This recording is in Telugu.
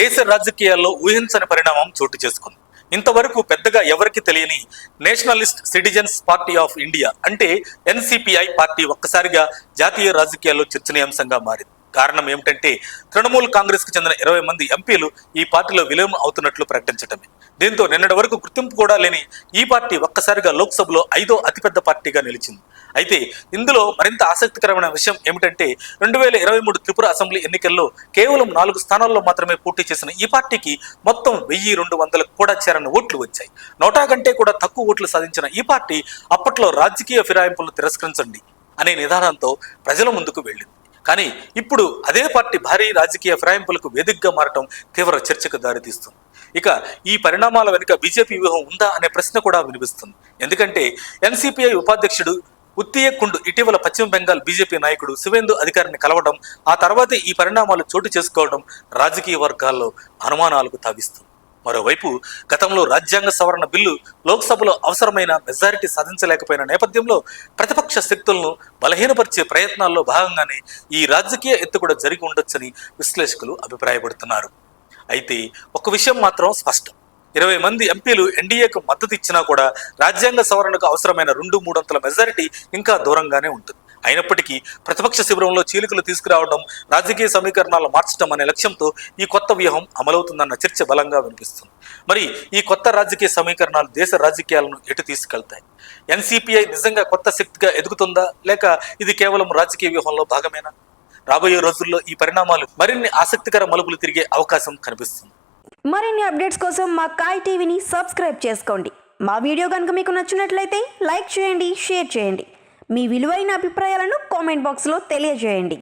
దేశ రాజకీయాల్లో ఊహించని పరిణామం చోటు చేసుకుంది. ఇంతవరకు పెద్దగా ఎవరికి తెలియని Nationalist citizens party of India అంటే ఎన్సిపిఐ పార్టీ ఒక్కసారిగా జాతీయ రాజకీయాల్లో చర్చనీయాంశంగా మారింది. కారణం ఏమిటంటే తృణమూల్ కాంగ్రెస్ కు చెందిన 20 మంది ఎంపీలు ఈ పార్టీలో విలీనం అవుతున్నట్లు ప్రకటించడమే. దీంతో నిన్నటి వరకు గుర్తింపు కూడా లేని ఈ పార్టీ ఒక్కసారిగా లోక్సభలో 5వ అతిపెద్ద పార్టీగా నిలిచింది. అయితే ఇందులో మరింత ఆసక్తికరమైన విషయం ఏమిటంటే 2023 త్రిపుర అసెంబ్లీ ఎన్నికల్లో కేవలం 4 స్థానాల్లో మాత్రమే పోటీ చేసిన ఈ పార్టీకి మొత్తం 1200 కూడా చేరని ఓట్లు వచ్చాయి. నోటా కంటే కూడా తక్కువ ఓట్లు సాధించిన ఈ పార్టీ అప్పట్లో రాజకీయ ఫిరాయింపులను తిరస్కరించండి అనే నిదానంతో ప్రజల ముందుకు వెళ్ళింది. కానీ ఇప్పుడు అదే పార్టీ భారీ రాజకీయ ఫిరాయింపులకు వేదికగా మారటం తీవ్ర చర్చకు దారితీస్తుంది. ఇక ఈ పరిణామాల వెనుక బీజేపీ వ్యూహం ఉందా అనే ప్రశ్న కూడా వినిపిస్తుంది. ఎందుకంటే ఎన్సిపిఐ ఉపాధ్యక్షుడు ఉత్తియే కుండు ఇటీవల పశ్చిమ బెంగాల్ బీజేపీ నాయకుడు శివేందు అధికారిని కలవడం, ఆ తర్వాతే ఈ పరిణామాలు చోటు చేసుకోవడం రాజకీయ వర్గాల్లో అనుమానాలకు తావిస్తుంది. మరోవైపు గతంలో రాజ్యాంగ సవరణ బిల్లు లోక్సభలో అవసరమైన మెజారిటీ సాధించలేకపోయిన నేపథ్యంలో ప్రతిపక్ష శక్తులను బలహీనపరిచే ప్రయత్నాల్లో భాగంగానే ఈ రాజకీయ ఎత్తుగడ జరిగి ఉండొచ్చని విశ్లేషకులు అభిప్రాయపడుతున్నారు. అయితే ఒక విషయం మాత్రం స్పష్టం, 20 మంది ఎంపీలు ఎన్డీఏకు మద్దతు ఇచ్చినా కూడా రాజ్యాంగ సవరణకు అవసరమైన 2/3 మెజారిటీ ఇంకా దూరంగానే ఉంటుంది. అయినప్పటికీ ప్రతిపక్ష శిబిరంలో చీలికలు తీసుకురావడం, రాజకీయ సమీకరణాలు మార్చడం అనే లక్ష్యంతో ఈ కొత్త వ్యూహం అమలవుతుందన్న చర్చ బలంగా వినిపిస్తుంది. మరి ఈ కొత్త రాజకీయ సమీకరణాలు దేశ రాజకీయాలను ఎటు తీసుకెళ్తాయి? ఎన్సిపిఐ నిజంగా కొత్త శక్తిగా ఎదుగుతుందా, లేక ఇది కేవలం రాజకీయ వ్యూహంలో భాగమేనా? రాబోయే రోజుల్లో ఈ పరిణామాలు మరిన్ని ఆసక్తికర మలుపులు తిరిగే అవకాశం కనిపిస్తుంది. మరిన్ని అప్డేట్స్ కోసం మా కాయ్ టీవీని సబ్స్క్రైబ్ చేసుకోండి. మా వీడియో కనుక మీకు నచ్చినట్లయితే లైక్ చేయండి, షేర్ చేయండి. మీ విలువైన అభిప్రాయాలను కామెంట్ బాక్స్లో తెలియజేయండి.